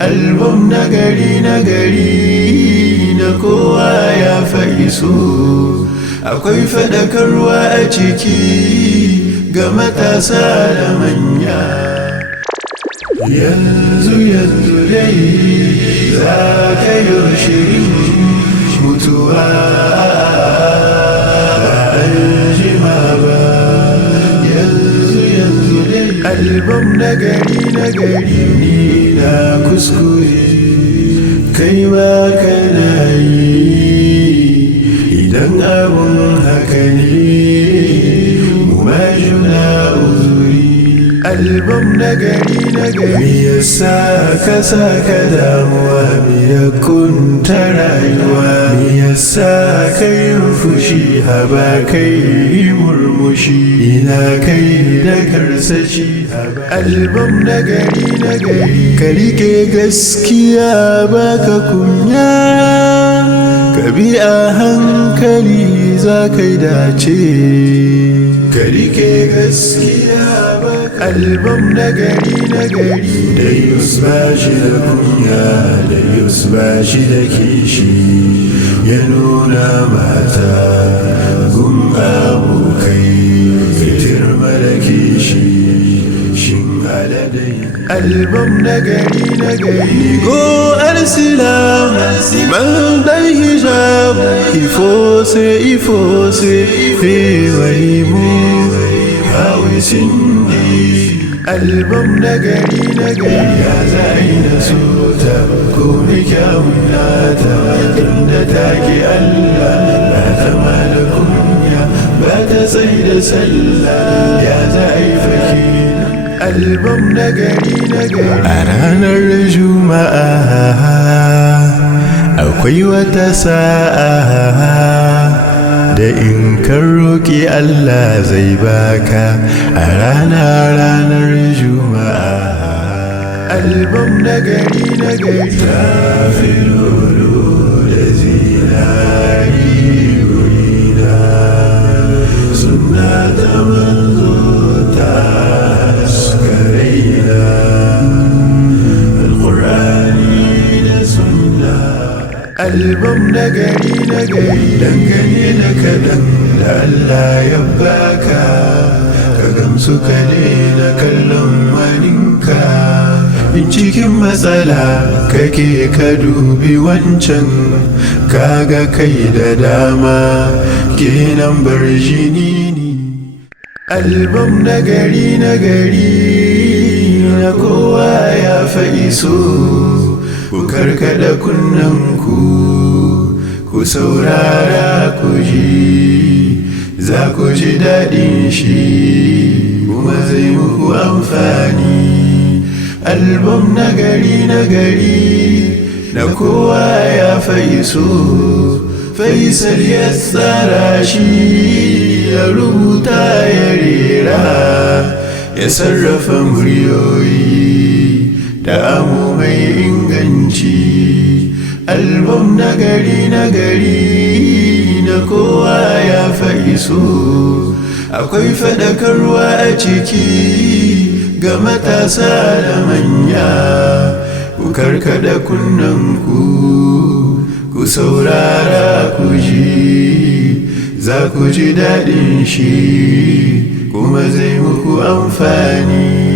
album nagari na kowa ya fa'iso, akwai faɗakarwa a ciki ga matasa da manya. Yanzu dai za ka yi shirin mutuwa ba an jima ba. Yanzu dai album nagari ni na kuskure kai ma kana yi, idan abun haka ne mu ma juna uzuri. Album nagari me yasa ka saka damuwa, me ya kunta rayuwa, me yasa kai fushi haba kai murmushi, ina kai da karsashi haba. Album nagari ka rike gaskiya baka kunya, ka bi a hankali za kai dace, ka rike gaskiya baka. Album nagari da yus ba shi da kunya, da yus ba shi da kishi, ya nuna mata gun abokai fitir mara kishi shin aladai. Album nagari go arsilam iman dai hijab ifose waimu hawi sindi. Album nagari ya zai na sota ko ni kyawun nata, tunda take Allah ba ta mala kunya ba ta sai da sallah ya zai fake. Album nagari a ranar Juma'a akwai wata sa'a da in kan roƙi Allah zai baka a ranar Juma'a. Album nagari ta fi lolo da zinari gurina, suna ta manzo ta haska raina, alƙur'ani da sunna. Album nagari dangane da kaɗan da Allah ya baka, ka gamsu ka daina kallon waninka. In cikin matsala kake ka dubi wancan, kaga kai da dama kenan bar jini ne. Album nagari na kowa ya fa'iso, ku karkada kunnanku ku saurara ku ji, za ku ji daɗin shi kuma zai muku amfani. Album nagari na kowa ya fa'iso, Faisal ya tsara shi, ya rubuta ya rera, ya sarrafa muryoyi da amo mai inganci. Album nagari na kowa ya fa'iso, akwai faɗakarwa a ciki ga matasa da manya. Ku karkada kunnanku ku saurara ku ji, za ku ji daɗin shi kuma zai muku amfani.